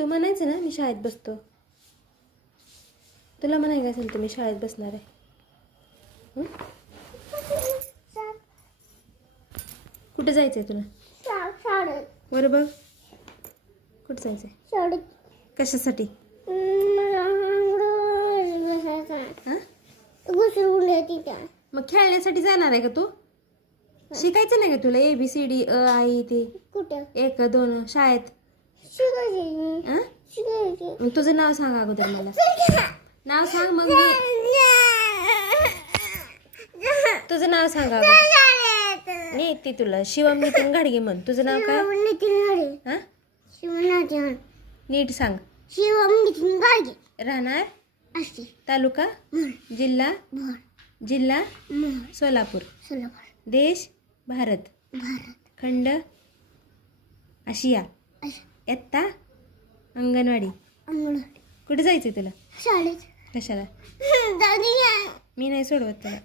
तू म्हणायचं ना मी शाळेत बसतो. तुला म्हणायचं असेल तर मी शाळेत बसणार आहे. कुठे जायचंय तुला? बरं बघ कुठं जायचंय? कशासाठी? मग खेळण्यासाठी जाणार आहे का तू? शिकायचं नाही का तुला ABCD अ आई ते? कुठं? 1 2 शाळेत. मग तुझं नाव सांग अगोदर मला. नाव सांग मग तुझं नाव सांग अगोदर. नाही ती तुला शिवम नितीन घाडगे म्हण. तुझं नाव काय? हा नीट सांग. शिवम नितीन घाडगे. राहणार तालुका जिल्हा जिल्हा सोलापूर. देश भारत. खंड आशिया. इयत्ता अंगणवाडी. कुठे जायचंय तुला? शाळेत. कशाला? मी नाही सोडवत तुला.